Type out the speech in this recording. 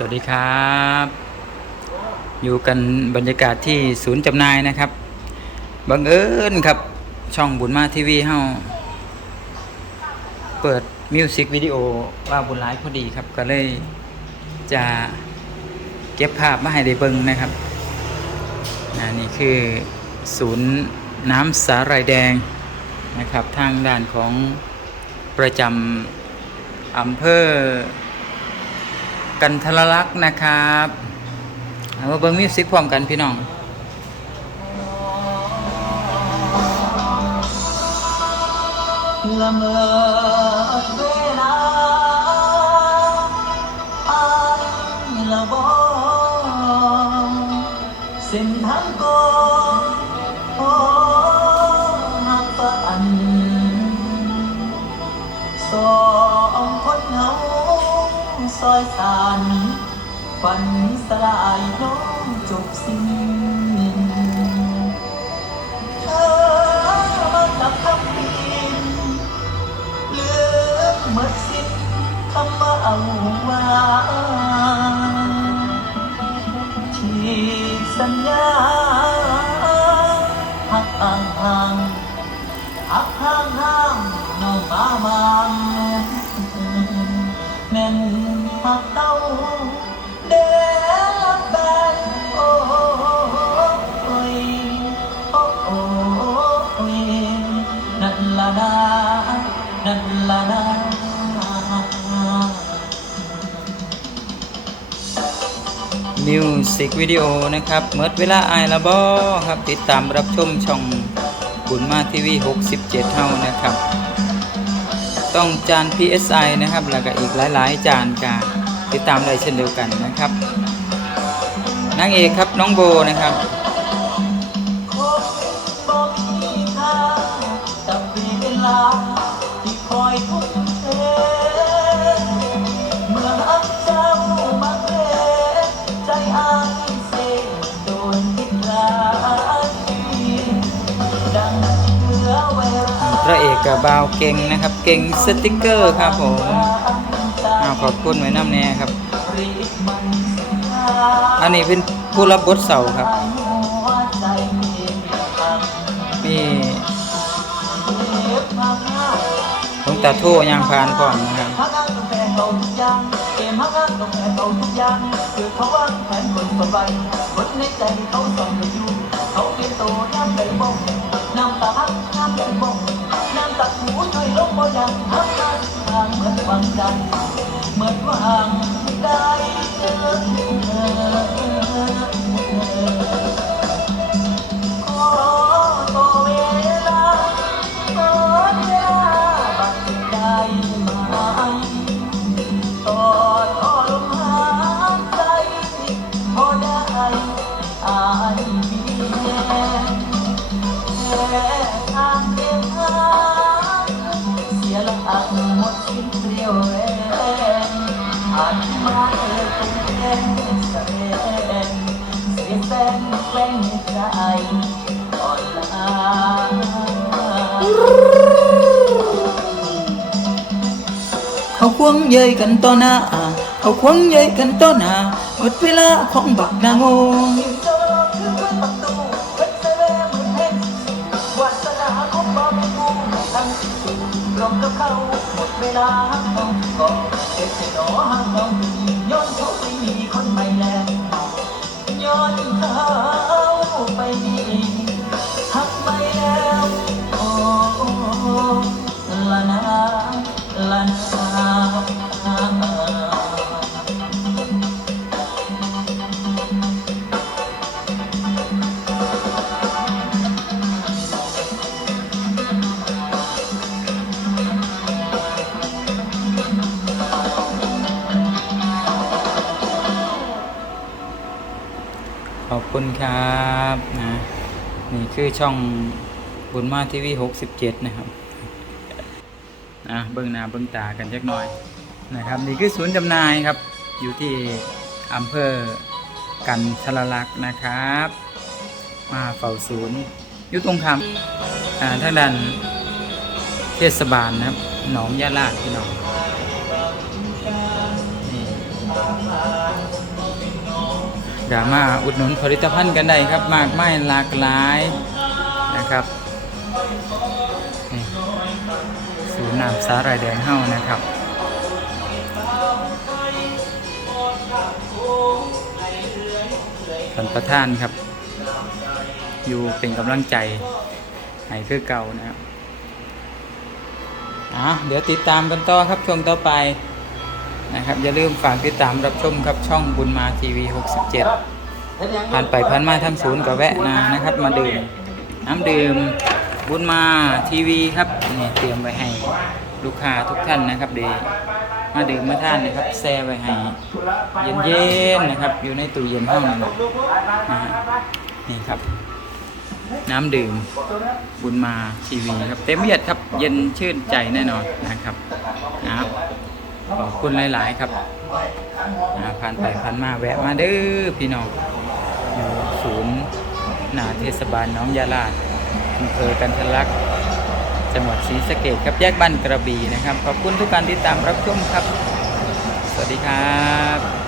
สวัสดีครับ อยู่กันบรรยากาศที่ศูนย์จำหน่ายนะครับบังเอิญครับ ช่องบุญมาทีวีเฮาเปิดมิวสิกวิดีโอว่าบุญร้ายพอดีครับ ก็เลยจะเก็บภาพมาให้ได้เบิ่งนะครับนนี่คือศูนย์น้ำสาหร่ายแดงนะครับ ทางด้านของประจำอำเภอ กันทรลักษณ์นะครับเอามาเบิ้งมิวสิกพร้อมกันพี่น้องละเมอเวลาอายละบอเส้นทาง ซอยสันฝันสลายน้องจบสิ้นเธอมากับคำบินเลือกหมดสิ้นคำว่าเอาว่าที่สัญญาหักอ่างห่างหักห่างห่างน้องมามังแม่น มิวสิกวิดีโอนะครับเมื่อเวลาไอายละบอครับ ติดตามรับชมช่องบุญมาทีวี 67 เท่านะครับ ต้องจาน PSI นะครับ แล้วก็อีกหลายๆ จานกาติดตามได้เช่นเดียวกันนะครับนางเอกครับน้องโบนะครับที่คอยพบ ระเอกกับบาวเก่งนะครับ เก่งสติกเกอร์ครับผมเอาขอบคุณไว้น้ำแน่ครับ อันนี้เป็นผู้รับบทเสาครับมีหลวงตาโทยางพานก่อนนะครับเขาเกมฮักงานกาแฟเขาทุกอย่างคือเขาวนคนต่อไปคนในใจเขาส่องอยู่เขาเปลี่ยนตัวน้ำใดบ้องน้ำตาฮักน้ำใดบ้อง ตัดหัวใจลมบาอย่างพักทางเหมือนวังจันเหมือนว่าง เสียแฟนแกล้งใจอ่อนลาเขาควงเย้ยกันต่อหน้าเขาควงเย้ยกันต่อหน้าหมดเวลาของบักนางงรองกับเขาหมดเวลาห้องก็เจ็บเจ็บหนอห้างน้องย้อนเขาไปมีคนใหม่แล้ว ย้อนเขา ขอบคุณครับนะนี่คือช่องบุญมาทีวี67นะครับนะเบิ้งหน้าเบิ้งตากันจักน่อยนะครับ นี่คือศูนย์จำหน่ายครับ อยู่ที่อำเภอกันทรลักษณ์นะครับ มาเฝ้าศูนย์อยู่ตรงข้ามอ่าทางด้านเทศบาลนะครับ หนองยาลาดพี่น้องนี่ กามาอุดหนุนผลิตภัณฑ์กันได้ครับ มากไม้หลากหลายนะครับนี่ศูนย์น้ำสาหร่ายแดงเฮ้านะครับท่านประธานครับ อยู่เป็นกำลังใจให้คือเก่านะครับอะเดี๋ยวติดตามกันต่อครับช่วงต่อไป นะครับ อย่าลืมฝากติดตามรับชมครับช่องบุญมาทีวี 67 ผ่านไปผ่านมาทาศูนย์ก็แวะนะนะครับ มาดื่มน้ำดื่มบุญมาทีวีครับนี่เตรียมไว้ให้ลูกค้าทุกท่านนะครับเดมาดื่มมาท่านนะครับแช่ไว้ให้เย็นๆนะครับ อยู่ในตู้เย็นห้องนะนี่ครับ น้ำดื่มบุญมาทีวีครับ เต็มเอียดครับเย็นชื่นใจแน่นอนนะครับนะ ขอบคุณหลาย ๆ ครับผ่านไปผ่านมาแวะมาเด้อพี่น้องอยู่ศูนย์หนาเทศบาลนน้องยาลาดอำเภอกันทะลักจังหวัดศรีสะเกดครับแยกบ้านกระบี่นะครับ ขอบคุณทุกการติดตามรับชมครับ สวัสดีครับ